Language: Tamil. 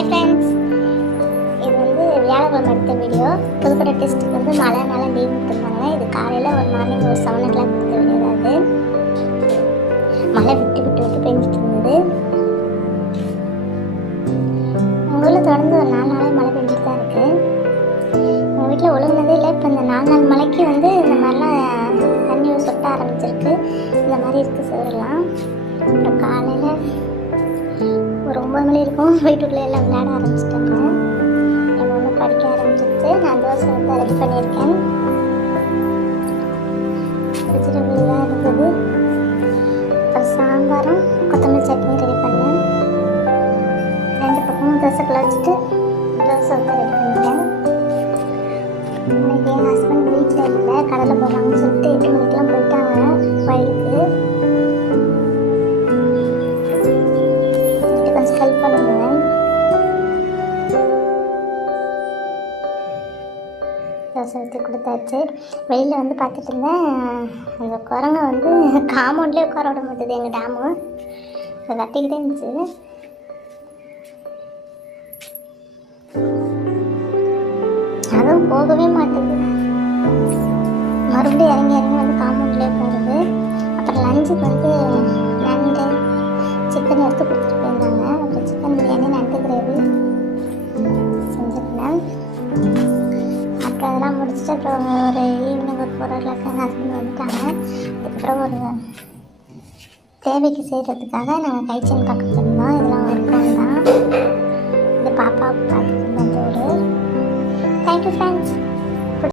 ஹாய் ஃப்ரெண்ட்ஸ், இது வந்து வியாழக்கிழமை எடுத்த வீடியோ. புதுக்கோட்டை டெஸ்ட்டுக்கு வந்து மழைனால லீவ் கொடுத்துருந்தாங்க. இது காலையில் ஒரு மார்னிங் ஒரு 7 o'clock கொடுத்த வீடியோ தான். அது மழை விட்டு விட்டு விட்டு பெஞ்சிட்டு இருந்தது. எங்கள் ஊரில் தொடர்ந்து ஒரு 4 நாளாக மழை பெஞ்சிட்டு தான் இருக்குது. எங்கள் வீட்டில் ஒழுங்குனதே இல்லை. இப்போ இந்த 4 நாள் மழைக்கு வந்து இந்த மாதிரிலாம் தண்ணி சொட்ட ஆரம்பிச்சிருக்கு. இந்த மாதிரி இருக்குது சுவரெல்லாம். அப்புறம் காலையில் ஒரு 9 மணி இருக்கும். வீட்டுக்குள்ளே எல்லாம் விளையாட ஆரம்பிச்சிட்டாங்க. என் ஒன்று படிக்க ஆரம்பிச்சிருச்சு. நான் தோசை வந்து ரெடி பண்ணியிருக்கேன். வெஜிடபிள் தான் இருந்தது. அப்புறம் சாம்பாரும் கொத்தமல்லி சட்னியும் ரெடி பண்ணேன். 2 பக்கமும் தோசைக்குள்ள வச்சுட்டு தோசை வந்து ரெடி பண்ணிட்டேன். இன்னைக்கு என் ஹஸ்பண்ட் வீட்டில் இல்லை, கடையில் போவாங்கன்னு சொல்லிட்டு 8 மணிக்கெலாம் போயிட்டாங்க வயலுக்கு. கொஞ்சம் ஹெல்ப் பண்ணுவேன். தோசை ஊற்றி கொடுத்தாச்சு. வெளியில் வந்து பார்த்துட்டு இருந்தேன். அந்த குரங்கை வந்து காம்பவுண்ட்லேயே உட்கார விட மாட்டேது. எங்கள் டேமு அதை கட்டிக்கிட்டே இருந்துச்சு. அதுவும் போகவே மாட்டேது. மறுபடியும் இறங்கி இறங்கி வந்து காம்பவுண்ட்லேயே போடுது. அப்புறம் லஞ்சுக்கு வந்து நண்டு சிக்கன் எடுத்து கொடுத்துட்டு போயிருந்தாங்க. அப்புறம் சிக்கன் பிரியாணி நண்டு கிரேவி செஞ்சுருந்தேன். அப்புறம் அதெல்லாம் முடிச்சுட்டு அப்புறம் ஒரு ஈவினிங் ஒரு 4 o'clock எங்கள் ஹஸ்பண்ட் வந்துட்டாங்க. அதுக்கப்புறம் ஒரு தேவைக்கு செய்கிறதுக்காக நாங்கள் கை செயின் பார்க்க போயிருந்தோம். இதெல்லாம் ஒரு ஃபோன் தான். இது பாப்பாவுக்கு பார்த்துட்டு இருந்தேன். Thank you friends.